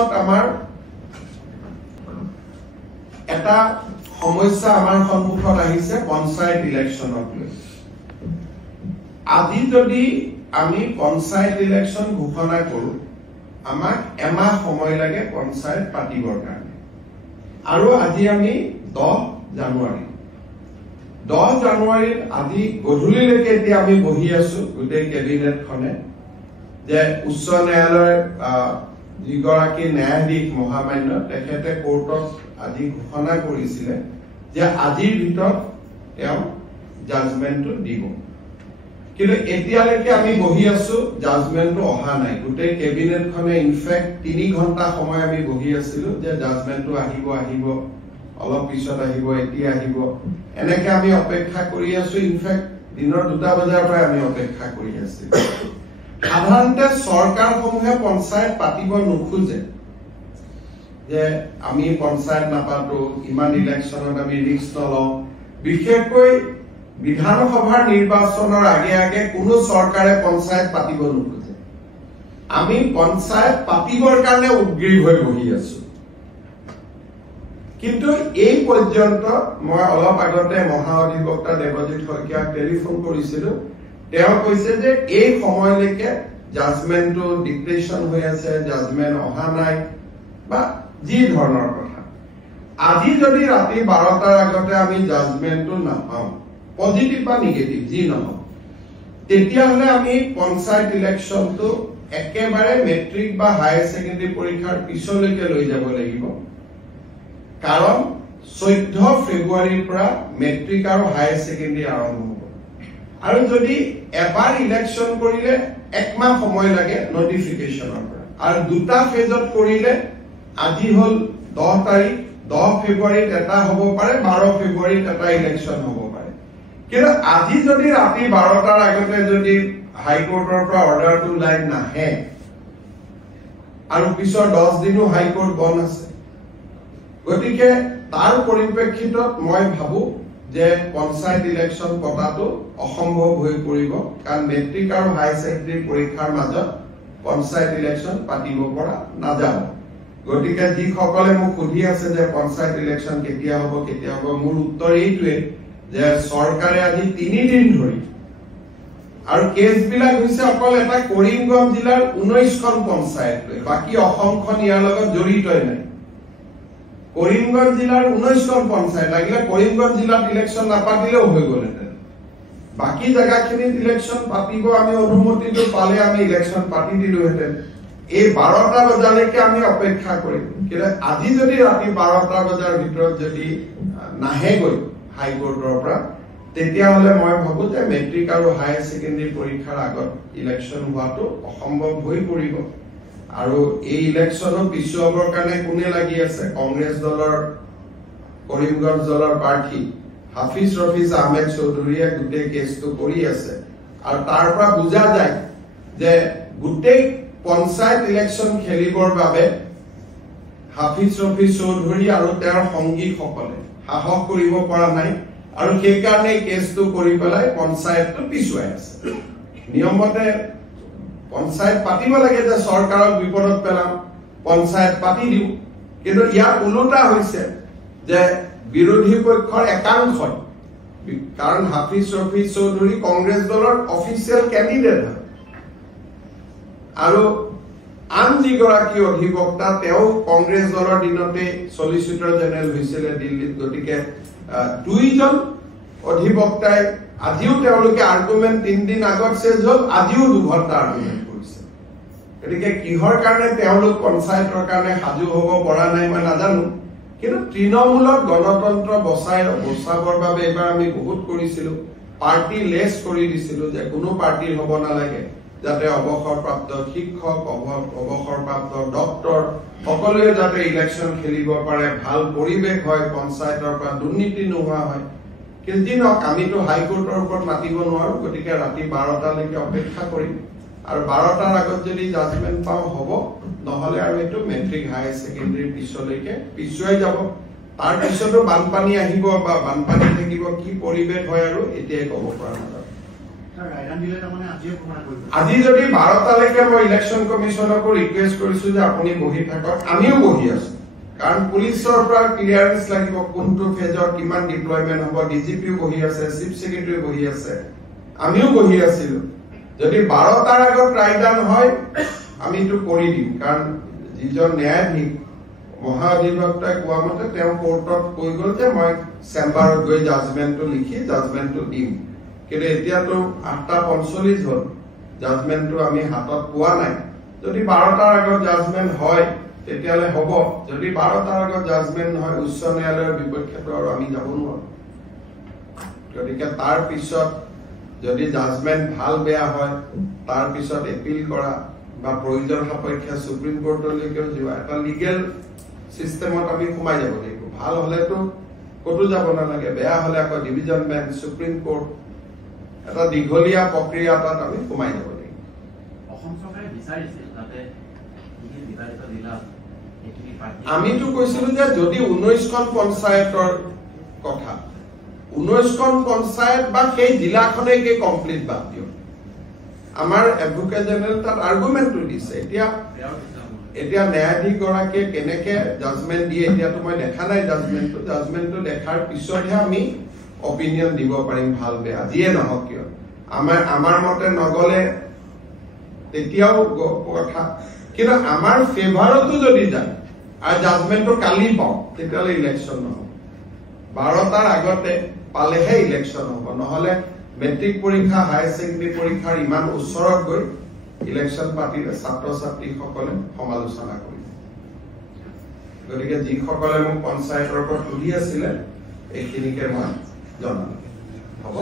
আমাৰ এটা সমস্যা আমাৰ সন্মুখত আহিছে পঞ্চায়ত ইলেকশনক লৈ আজি যদি আমি পঞ্চায়ত ইলেকশন ঘোষণা কৰো আমাক এমাহ সময় লাগে পঞ্চায়ত পাতিবৰ কাৰণে আৰু আজি আমি 10 জানুৱাৰীত আজি গধূলিলৈকে এতিয়া আমি বহি আছো গোটেই কেবিনেট খনে যে উচ্চ ন্যায়ালয়ৰ যিগৰাকী ন্যায়াধীশ মহামান্য তেখেতে কোৰ্টত আজি ঘোষণা কৰিছিলে যে আজিৰ ভিতৰত তেওঁ জাজমেন্টটো দিব কিন্তু এতিয়ালৈকে আমি বহি আছো জাজমেন্টটো অহা নাই গোটেই কেবিনেট খনে ইনফেক্ট 3 ঘণ্টা সময় আমি বহি আছিলো যে জাজমেন্টটো আহিব অলপ পিছত আহিব এতিয়া আহিব এনেকে আমি অপেক্ষা কৰি আছো ইনফেক্ট দিনৰ 2টা বজাৰ পৰা আমি অপেক্ষা কৰি আছো সাধাৰণতে চৰকাৰসমূহে পঞ্চায়ত পাতিব নোখোজে যে আমি পঞ্চায়ত নাপাতো ইমান ইলেকশনত আমি ৰিস্ক নলওঁ বিশেষকৈ বিধানসভাৰ নিৰ্বাচনৰ আগে কোনো চৰকাৰে পঞ্চায়ত পাতিব নোখোজে আমি পঞ্চায়ত পাতিবৰ কাৰণে উদ্গ্ৰীৱ হৈ বহি আছো কিন্তু এই পৰ্যন্ত মই অলপ আগতে মহাঅধিবক্তা দেৱজিৎ শইকীয়াক টেলিফোন কৰিছিলো তেওঁ কৈছে যে এই সময়লৈকে জাজমেন্টটো ডিক্টেশন হৈ আছে জাজমেন্ট অহা নাই বা যি ধৰণৰ কথা আজি যদি ৰাতি 12টাৰ আগতে আমি জাজমেন্টটো নাপাওঁ পজিটিভ বা নিগেটিভ যি নহওক তেতিয়াহলে আমি পঞ্চায়ত ইলেকশনটো একেবাৰে মেট্ৰিক বা হায়াৰ সেকেন্ডাৰী পৰীক্ষাৰ পিছলৈকে লৈ যাব লাগিব কাৰণ 14 ফেব্ৰুৱাৰীৰ পৰা মেট্ৰিক আৰু হায়াৰ সেকেন্ডাৰী আৰম্ভ হ'ব আৰু যদি এবাৰ ইলেকশন কৰিলে একমাহ সময় লাগে নোটিফিকেশনৰ পৰা আৰু দুটা ফেজত কৰিলে আজি হল 10 তাৰিখ 10 ফেব্ৰুৱাৰীত এটা হ'ব পাৰে 12 ফেব্ৰুৱাৰীত এটা ইলেকশন হ'ব পাৰে কিন্তু আজি যদি ৰাতি 12টাৰ আগতে যদি হাইকোৰ্টৰ পৰা অৰ্ডাৰটো ওলাই নাহে আৰু পিছৰ 10 দিনো হাইকোৰ্ট বন্ধ আছে গতিকে তাৰ পৰিপ্ৰেক্ষিতত মই ভাবো যে পঞ্চায়ত ইলেকশন পতাটো অসম্ভৱ হৈ পৰিব কাৰণ মেট্ৰিক আৰু হায়াৰ সেকেন্ডাৰী পৰীক্ষাৰ মাজত পঞ্চায়ত ইলেকশন পাতিব পৰা নাযাব গতিকে যিসকলে মোক সুধি আছে যে পঞ্চায়ত ইলেকশন কেতিয়া হ'ব মোৰ উত্তৰ এইটোৱে যে চৰকাৰে আজি 3 দিন ধৰি আৰু কেছবিলাক হৈছে অকল এটা কৰিমগঞ্জ জিলাৰ 19খন পঞ্চায়ত বাকি অসমখন ইয়াৰ লগত জড়িতই নাই কৰিমগঞ্জ জিলাৰ 19খন পঞ্চায়ত লাগিলে কৰিমগঞ্জ জিলাত ইলেকশন নাপাতিলেও হৈ গ'লহেঁতেন বাকি জায়গাখিনিত ইলেকশন পাতিব আমি অনুমতিটো পালে আমি ইলেকশন পাতি দিলোহেঁতেন এই 12টা বজালৈকে আমি অপেক্ষা কৰিম কিন্তু আজি যদি ৰাতি 12টা বজাৰ ভিতৰত যদি নাহেগৈ হাইকোৰ্টৰ পৰা তেতিয়াহলে মই ভাবো যে মেট্ৰিক আৰু হায়াৰ সেকেন্ডাৰী পৰীক্ষাৰ আগত ইলেকশন হোৱাটো অসম্ভৱ হৈ পৰিব আৰু এই ইলেকশনৰ পিছুৱাবৰ কাৰণে কোনে লাগি আছে কংগ্ৰেছ দলৰ কৰিমগঞ্জ দলৰ প্ৰাৰ্থী হাফিজ ৰফিজ আহমেদ চৌধুৰীয়ে গোটেই কেছটো কৰি আছে আৰু তাৰ পৰা বুজা যায় যে গোটেই পঞ্চায়ত ইলেকশন খেলিবৰ বাবে হাফিজ ৰফিজ চৌধুৰী আৰু তেওঁৰ সংগীসকলে সাহস কৰিব পৰা নাই আৰু সেইকাৰণে কেছটো কৰি পেলাই পঞ্চায়তটো পিছুৱাই আছে নিয়মতে পঞ্চায়ত পাতিব লাগে যে চৰকাৰক বিপদত পেলাম পঞ্চায়ত পাতি দিও কিন্তু ইয়াৰ উল্টা হৈছে যে বিৰোধী পক্ষৰ একাংশই কাৰণ হাফিজ ৰফিজ চৌধুৰী কংগ্ৰেছ দলৰ অফিচিয়েল কেণ্ডিডেট হয় আৰু আন যিগৰাকী অধিবক্তা তেওঁ কংগ্ৰেছ দলৰ দিনতে সলিচিটৰ জেনেৰেল হৈছিলে দিল্লীত গতিকে দুইজন অধিবক্তাই আজিও তেওঁলোকে আৰ্গুমেন্ট 3 দিন আগত শেষ হল আজিও 2 ঘণ্টা আৰ্গুমেন্ট কৰিছে গতিকে কিহৰ কাৰণে তেওঁলোক পঞ্চায়তৰ কাৰণে সাজু হ'ব পৰা নাই মই নাজানো কিন্তু তৃণমূলক গণতন্ত্ৰ বচাবৰ বাবে এবাৰ আমি বহুত কৰিছিলো পাৰ্টি লেছ কৰি দিছিলো যে কোনো পাৰ্টিৰ হ'ব নালাগে যাতে অৱসৰপ্ৰাপ্ত শিক্ষক অৱসৰপ্ৰাপ্ত ডক্টৰ সকলোৱে যাতে ইলেকশন খেলিব পাৰে ভাল পৰিৱেশ হয় পঞ্চায়তৰ পৰা দুৰ্নীতি নোহোৱা হয় কিন্তু আমিতো হাইকোৰ্টৰ ওপৰত মাতিব নোৱাৰো গতিকে ৰাতি 12টালৈকে অপেক্ষা কৰিম আৰু 12টাৰ আগত যদি জাজমেন্ট পাওঁ হ'ব নহলে আৰু এইটো মেট্ৰিক হায়াৰ সেকেন্ডাৰী পিছলৈকে পিছুৱাই যাব তাৰ পিছতো বানপানী আহিব বা বানপানী থাকিব কি পৰিৱেশ হয় আৰু এতিয়াই ক'ব পৰা নাযায় আজি যদি 12 তাৰিখে মই ইলেকশ্যন কমিশনক ৰিকুৱেষ্ট কৰিছো যে আপুনি বহি থাকক, আমিও বহি আছো, কাৰণ পুলিচৰ পৰা ক্লিয়াৰেন্স লাগিব কোনটো ফেজৰ কিমান ডিপ্লয়মেন্ট হ'ব। ডিজিপিও বহি আছে, চিফ সেক্ৰেটাৰী বহি আছে, আমিও বহি আছিলো। যদি 12টাৰ আগত ৰায়দান হয় আমিতো কৰি দিম, কাৰণ যিজন ন্যায়াধীশ মহাধিবক্তাই কোৱা মতে তেওঁ কোৰ্টত কৈ গ'ল যে মই চেম্বাৰত গৈ জাজমেন্টটো লিখি জাজমেন্টটো দিম। কিন্তু এতিয়াতো 8:45 হ'ল, জাজমেন্টটো আমি হাতত পোৱা নাই। যদি 12টাৰ আগত জাজমেন্ট হয় তেতিয়ালে হ'ব, যদি 12টাৰ আগত জাজমেন্ট নহয় উচ্চ ন্যায়ালয়ৰ বিপক্ষেতো আৰু আমি যাব নোৱাৰো। গতিকে তাৰ পিছত যদি জাজমেন্ট ভাল বেয়া হয় তাৰ পিছত এপিল কৰা বা প্ৰয়োজন সাপেক্ষে সুপ্ৰিম কোৰ্টলৈকে যোৱা এটা লিগেল সিস্টেমত আমি সোমাই যাব লাগিব। ভাল হলেতো কতো যাব নালাগে, বেয়া হলে আকৌ ডিভিজন বেঞ্চ, সুপ্ৰিম কোৰ্ট, এটা দীঘলীয়া প্ৰক্ৰিয়া এটাত আমি সোমাই যাব লাগিব। আমিতো কৈছিলো যে যদি 19খন পঞ্চায়তৰ কথা, 19খন পঞ্চায়ত বা সেই জিলাখনে কমপ্লিট বাদ দিয়ক, আমাৰ এডভোকেট জেনেৰেল তাত আৰ্গুমেন্টটো দিছে। এতিয়া ন্যায়াধীশ গৰাকীয়ে কেনেকে জাজমেন্ট দিয়ে এতিয়াতো মই দেখা নাই জাজমেন্টটো দেখাৰ পিছতহে আমি অপিনিয়ন দিব পাৰিম ভাল বেয়া যিয়ে নহওক কিয়। আমাৰ মতে নগলে তেতিয়াও কথা, কিন্তু আমাৰ ফেভাৰতো যদি যায় আৰু জাজমেন্টটো কালি পাওঁ তেতিয়াহ'লে ইলেকশ্যন নহ'ব। 12টাৰ আগতে পালেহে ইলেকশ্যন হ'ব, নহলে মেট্ৰিক পৰীক্ষা হায়াৰ ছেকেণ্ডাৰী পৰীক্ষাৰ ইমান ওচৰত গৈ ইলেকশ্যন পাতিলে ছাত্ৰ ছাত্ৰীসকলে সমালোচনা কৰিব। গতিকে যিসকলে মোক পঞ্চায়তৰ ওপৰত সুধি আছিলে এইখিনিকে মই জনালো। হ'ব।